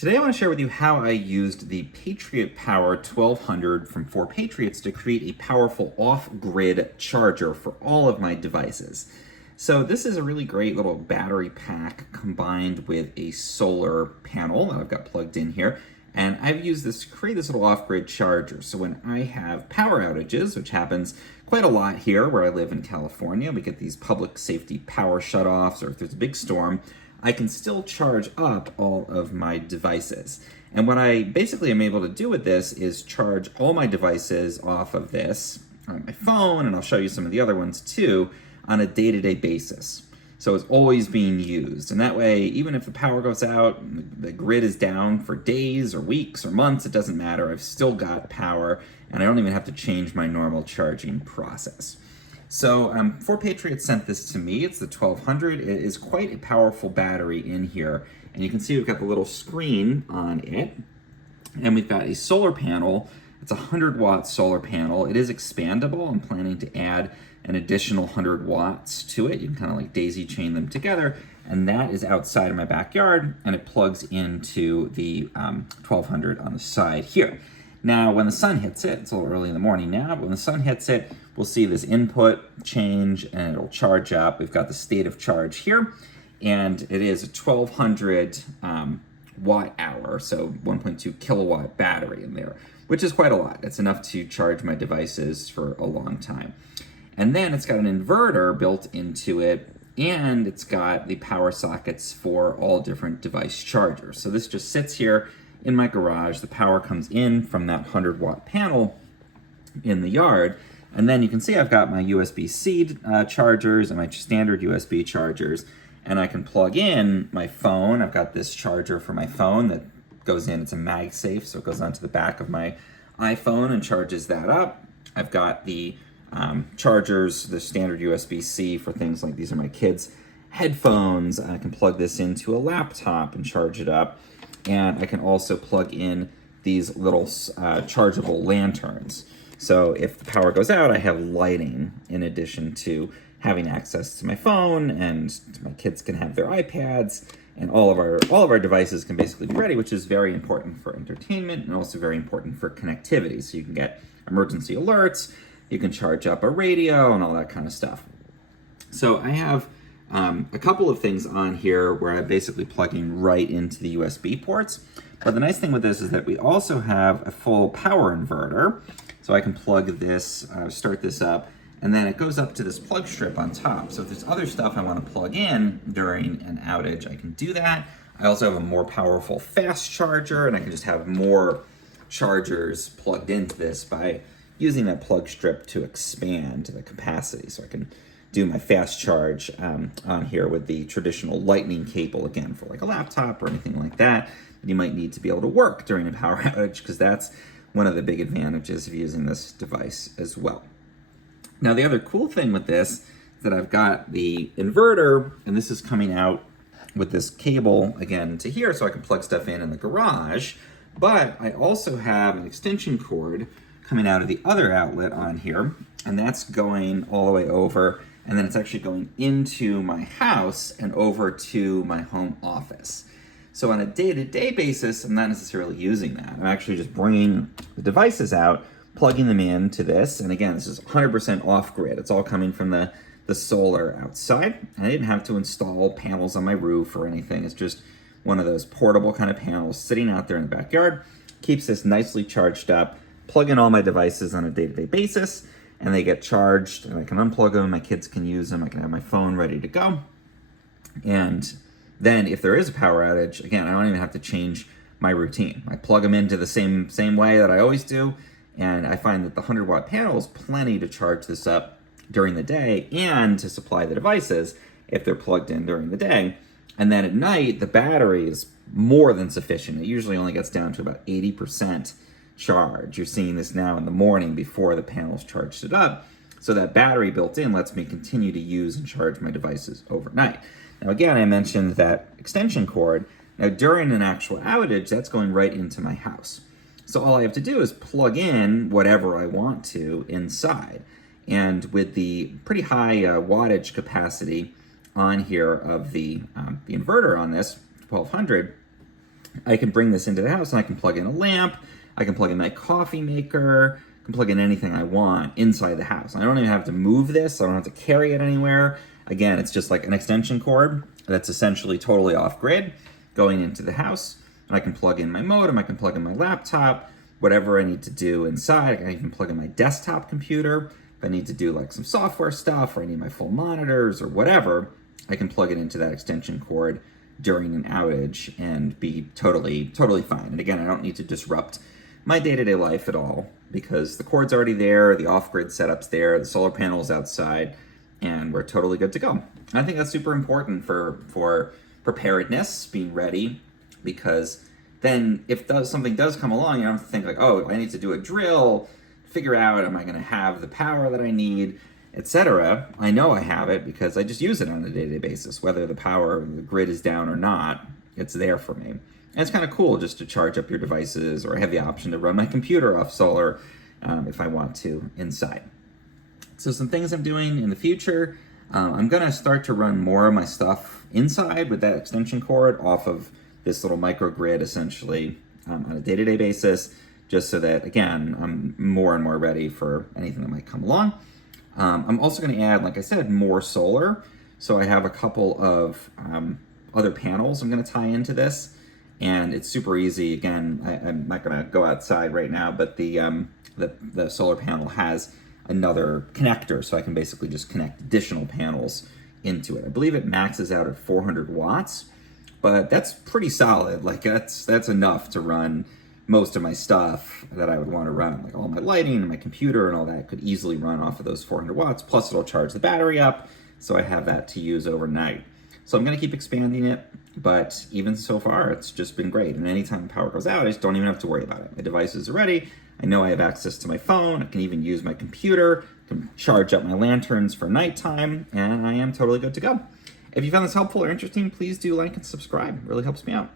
Today I want to share with you how I used the Patriotpower 1200 from 4Patriots to create a powerful off-grid charger for all of my devices. So this is a really great little battery pack combined with a solar panel that I've got plugged in here. And I've used this to create this little off-grid charger. So when I have power outages, which happens quite a lot here where I live in California, we get these public safety power shutoffs, or if there's a big storm, I can still charge up all of my devices. And what I basically am able to do with this is charge all my devices off of this on my phone, and I'll show you some of the other ones too, on a day-to-day basis. So it's always being used. And that way, even if the power goes out, the grid is down for days or weeks or months, it doesn't matter. I've still got power, and I don't even have to change my normal charging process. So 4Patriots sent this to me. It's the 1200. It is quite a powerful battery in here. And you can see we've got the little screen on it. And we've got a solar panel. It's a 100-watt solar panel. It is expandable. I'm planning to add an additional 100 watts to it. You can kind of like daisy chain them together. And that is outside of my backyard. And it plugs into the 1200 on the side here. Now, when the sun hits it, it's a little early in the morning now, but when the sun hits it, we'll see this input change and it'll charge up. We've got the state of charge here, and it is a 1200 watt hour, so 1.2 kilowatt battery in there, which is quite a lot. It's enough to charge my devices for a long time. And then it's got an inverter built into it, and it's got the power sockets for all different device chargers. So this just sits here in my garage. The power comes in from that 100-watt panel in the yard, and then you can see I've got my USB-C chargers and my standard USB chargers, and I can plug in my phone. I've got this charger for my phone that goes in. It's a MagSafe, so it goes onto the back of my iPhone and charges that up. I've got the chargers, the standard USB-C for things like, these are my kids' headphones. I can plug this into a laptop and charge it up. And I can also plug in these little chargeable lanterns. So if the power goes out, I have lighting in addition to having access to my phone, and my kids can have their iPads, and all of our devices can basically be ready, which is very important for entertainment and also very important for connectivity. So you can get emergency alerts, you can charge up a radio and all that kind of stuff. So I have a couple of things on here where I'm basically plugging right into the USB ports. But the nice thing with this is that we also have a full power inverter. So I can plug this, start this up, and then it goes up to this plug strip on top. So if there's other stuff I want to plug in during an outage, I can do that. I also have a more powerful fast charger, and I can just have more chargers plugged into this by using that plug strip to expand the capacity. So I can do my fast charge on here with the traditional lightning cable, again, for like a laptop or anything like that. You might need to be able to work during a power outage, because that's one of the big advantages of using this device as well. Now, the other cool thing with this is that I've got the inverter, and this is coming out with this cable, again, to here, so I can plug stuff in the garage. But I also have an extension cord coming out of the other outlet on here, and that's going all the way over, and then it's actually going into my house and over to my home office. So on a day-to-day basis, I'm not necessarily using that. I'm actually just bringing the devices out, plugging them into this, and again, this is 100% off-grid. It's all coming from the solar outside, and I didn't have to install panels on my roof or anything. It's just one of those portable kind of panels sitting out there in the backyard, keeps this nicely charged up, plug in all my devices on a day-to-day basis, and they get charged, and I can unplug them, my kids can use them, I can have my phone ready to go. And then if there is a power outage, again, I don't even have to change my routine. I plug them into the same way that I always do, and I find that the 100-watt panel is plenty to charge this up during the day and to supply the devices if they're plugged in during the day. And then at night, the battery is more than sufficient. It usually only gets down to about 80% charge. You're seeing this now in the morning before the panel's charged it up. So that battery built in lets me continue to use and charge my devices overnight. Now again, I mentioned that extension cord. Now during an actual outage, that's going right into my house. So all I have to do is plug in whatever I want to inside. And with the pretty high wattage capacity on here of the inverter on this 1200, I can bring this into the house and I can plug in a lamp, I can plug in my coffee maker, I can plug in anything I want inside the house. I don't even have to move this, I don't have to carry it anywhere. Again, it's just like an extension cord that's essentially totally off-grid going into the house. And I can plug in my modem, I can plug in my laptop, whatever I need to do inside. I can even plug in my desktop computer. If I need to do like some software stuff or I need my full monitors or whatever, I can plug it into that extension cord during an outage and be totally fine. And again, I don't need to disrupt my day-to-day life at all because the cord's already there, the off-grid setup's there, the solar panel's outside, and we're totally good to go. And I think that's super important for preparedness, being ready, because then if something does come along, you don't have to think like, oh, I need to do a drill, figure out, am I gonna have the power that I need, etc. I know I have it because I just use it on a day-to-day basis. Whether the grid is down or not, it's there for me. And it's kind of cool just to charge up your devices, or I have the option to run my computer off solar if I want to inside. So some things I'm doing in the future, I'm gonna start to run more of my stuff inside with that extension cord off of this little microgrid essentially on a day-to-day basis, just so that, again, I'm more and more ready for anything that might come along. I'm also going to add, like I said, more solar. So I have a couple of other panels I'm going to tie into this, and it's super easy. Again, I'm not going to go outside right now, but the solar panel has another connector, so I can basically just connect additional panels into it. I believe it maxes out at 400 watts, but that's pretty solid. Like that's enough to run most of my stuff that I would want to run, like all my lighting and my computer and all that could easily run off of those 400 watts. Plus it'll charge the battery up, so I have that to use overnight. So I'm gonna keep expanding it, but even so far, it's just been great. And anytime power goes out, I just don't even have to worry about it. My devices are ready. I know I have access to my phone. I can even use my computer, can charge up my lanterns for nighttime, and I am totally good to go. If you found this helpful or interesting, please do like and subscribe. It really helps me out.